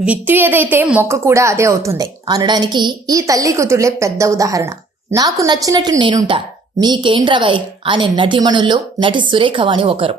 విత్తు ఏదైతే మొక్క కూడా అదే అవుతుంది. అనడానికి ఈ తల్లి కూతుర్లే పెద్ద ఉదాహరణ. నాకు నచ్చినట్టు నేనుంటా. మీకేంట్రావై అనే నటిమణుల్లో నటి సురేఖవాణి ఒకరు.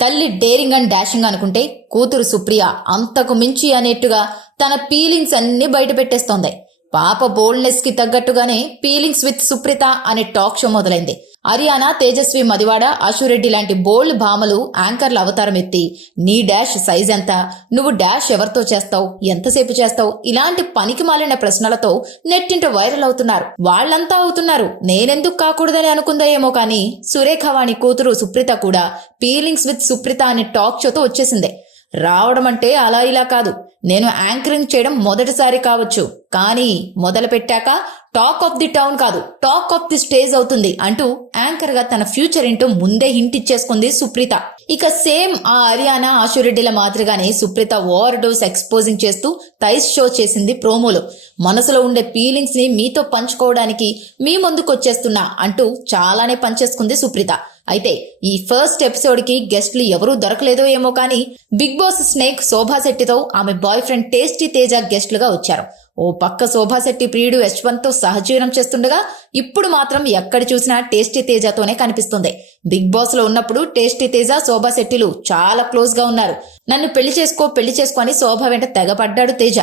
తల్లి డేరింగ్ అండ్ డాషింగ్ అనుకుంటే కూతురు సుప్రియ అంతకు మించి అనేట్టుగా తన పీలింగ్స్ అన్ని బయట పెట్టేస్తోంది. పాప బోల్డ్నెస్కి తగ్గట్టుగానే పీలింగ్స్ విత్ సుప్రిత అనే టాక్ షో మొదలైంది. హర్యానా తేజస్వి మదివాడ అశురెడ్డి లాంటి బోల్డ్ భామలు యాంకర్ల అవతారం ఎత్తి నీ డాష్ సైజ్ ఎంత? నువ్వు డాష్ ఎవరితో చేస్తావు? ఎంతసేపు చేస్తావు? ఇలాంటి పనికి మాలిన ప్రశ్నలతో నెట్టింట వైరల్ అవుతున్నారు. వాళ్ళంతా అవుతున్నారు. నేనెందుకు కాకూడదని అనుకుందో ఏమో కానీ సురేఖవాణి కూతురు సుప్రిత కూడా ఫీలింగ్స్ విత్ సుప్రిత అనే టాక్ షోతో వచ్చేసిందే. రావడం అంటే అలా ఇలా కాదు. నేను యాంకరింగ్ చేయడం మొదటిసారి కావచ్చు. కానీ మొదలు పెట్టాక టాక్ ఆఫ్ ది టౌన్ కాదు. టాక్ ఆఫ్ ది స్టేజ్ అవుతుంది అంటూ యాంకర్గా తన ఫ్యూచర్ ఏంటో ముందే హింట్ ఇచ్చేసుకుంది సుప్రీత. ఇక సేమ్ ఆ హర్యానా ఆశురెడ్డిల మాదిరిగానే సుప్రీత ఓవర్ డోస్ ఎక్స్పోజింగ్ చేస్తూ తైస్ షో చేసింది ప్రోమోలో. మనసులో ఉండే ఫీలింగ్స్ని మీతో పంచుకోవడానికి మీ ముందుకు వచ్చేస్తున్నా అంటూ చాలానే పంచేసుకుంది సుప్రీత. అయితే ఈ ఫస్ట్ ఎపిసోడ్కి గెస్ట్లు ఎవరూ దొరకలేదో ఏమో కానీ బిగ్ బాస్ స్నేక్ శోభా శెట్టితో ఆమె బాయ్ ఫ్రెండ్ టేస్టీ తేజ గెస్ట్లుగా వచ్చారు. ఓ పక్క శోభాశెట్టి ప్రియుడు యశ్వంత్తో సహజీవనం చేస్తుండగా ఇప్పుడు మాత్రం ఎక్కడ చూసినా టేస్టీ తేజతోనే కనిపిస్తుంది. బిగ్ బాస్లో ఉన్నప్పుడు టేస్టీ తేజ శోభా శెట్టిలు చాలా క్లోజ్గా ఉన్నారు. నన్ను పెళ్ళి చేసుకో పెళ్ళి చేసుకో అని శోభ వెంట తెగపడ్డాడు తేజ.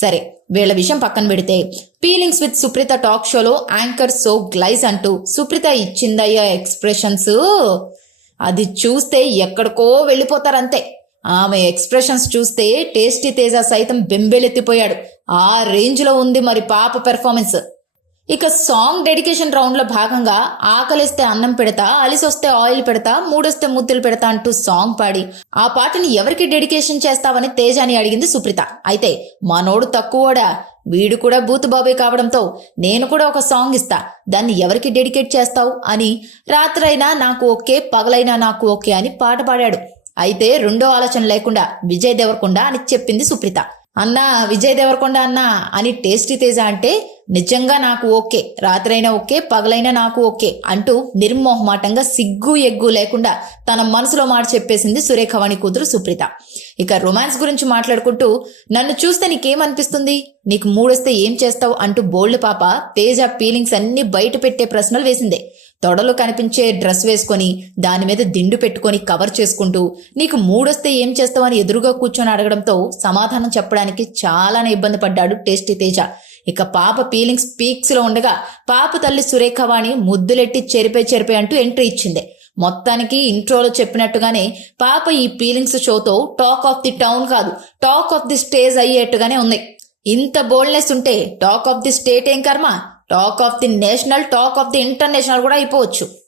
సరే వీళ్ళ విషయం పక్కన పెడితే ఫీలింగ్స్ విత్ సుప్రీత టాక్ షోలో యాంకర్ సో గ్లైజ్ అంటూ సుప్రీత ఇచ్చిందయ్యా ఎక్స్ప్రెషన్స్ అది చూస్తే ఎక్కడికో వెళ్ళిపోతారంతే. ఆమె ఎక్స్ప్రెషన్స్ చూస్తే టేస్టీ తేజ సైతం బెంబేలెత్తిపోయాడు. ఆ రేంజ్లో ఉంది మరి పాప పెర్ఫార్మెన్స్. ఇక సాంగ్ డెడికేషన్ రౌండ్లో భాగంగా ఆకలిస్తే అన్నం పెడతా అలిసొస్తే ఆయిల్ పెడతా మూడొస్తే ముద్దులు పెడతా అంటూ సాంగ్ పాడి ఆ పాటని ఎవరికి డెడికేషన్ చేస్తావని తేజాని అడిగింది సుప్రీత. అయితే మనోడు తక్కువడా? వీడు కూడా బూత్ బాబే కావడంతో నేను కూడా ఒక సాంగ్ ఇస్తా దాన్ని ఎవరికి డెడికేట్ చేస్తావు అని. రాత్రైనా నాకు ఓకే పగలైనా నాకు ఓకే అని పాట పాడాడు. అయితే రెండో ఆలోచన లేకుండా విజయ్ దేవరకొండ అని చెప్పింది సుప్రీత. అన్నా విజయ్ దేవరకొండ అన్నా అని టేస్టీ తేజ అంటే నిజంగా నాకు ఓకే రాత్రైనా ఓకే పగలైనా నాకు ఓకే అంటూ నిర్మోహమాటంగా సిగ్గు ఎగ్గు లేకుండా తన మనసులో మాట చెప్పేసింది సురేఖవాణి కూతురు సుప్రీత. ఇక రొమాన్స్ గురించి మాట్లాడుకుంటూ నన్ను చూస్తే నీకేమనిపిస్తుంది? నీకు మూడొస్తే ఏం చేస్తావు? అంటూ బోల్డ్ పాప తేజ ఫీలింగ్స్ అన్ని బయట పెట్టే ప్రశ్నలు వేసిందే. తొడలు కనిపించే డ్రెస్ వేసుకొని దాని మీద దిండు పెట్టుకొని కవర్ చేసుకుంటూ నీకు మూడొస్తే ఏం చేస్తావని ఎదురుగా కూర్చొని అడగడంతో సమాధానం చెప్పడానికి చాలానే ఇబ్బంది పడ్డాడు టేస్టీ తేజ. ఇక పాప ఫీలింగ్స్ పీక్స్లో ఉండగా పాప తల్లి సురేఖవాణి ముద్దులెట్టి చెరిపే చెరిపే అంటూ ఎంట్రీ ఇచ్చింది. మొత్తానికి ఇంట్రోలో చెప్పినట్టుగానే పాప ఈ ఫీలింగ్స్ షోతో టాక్ ఆఫ్ ది టౌన్ కాదు టాక్ ఆఫ్ ది స్టేజ్ అయ్యేట్టుగానే ఉంది. ఇంత బోల్డ్నెస్ ఉంటే టాక్ ఆఫ్ ది స్టేట్ ఏం కర్మ? Talk of the national talk of the international కూడా అయిపోవచ్చు.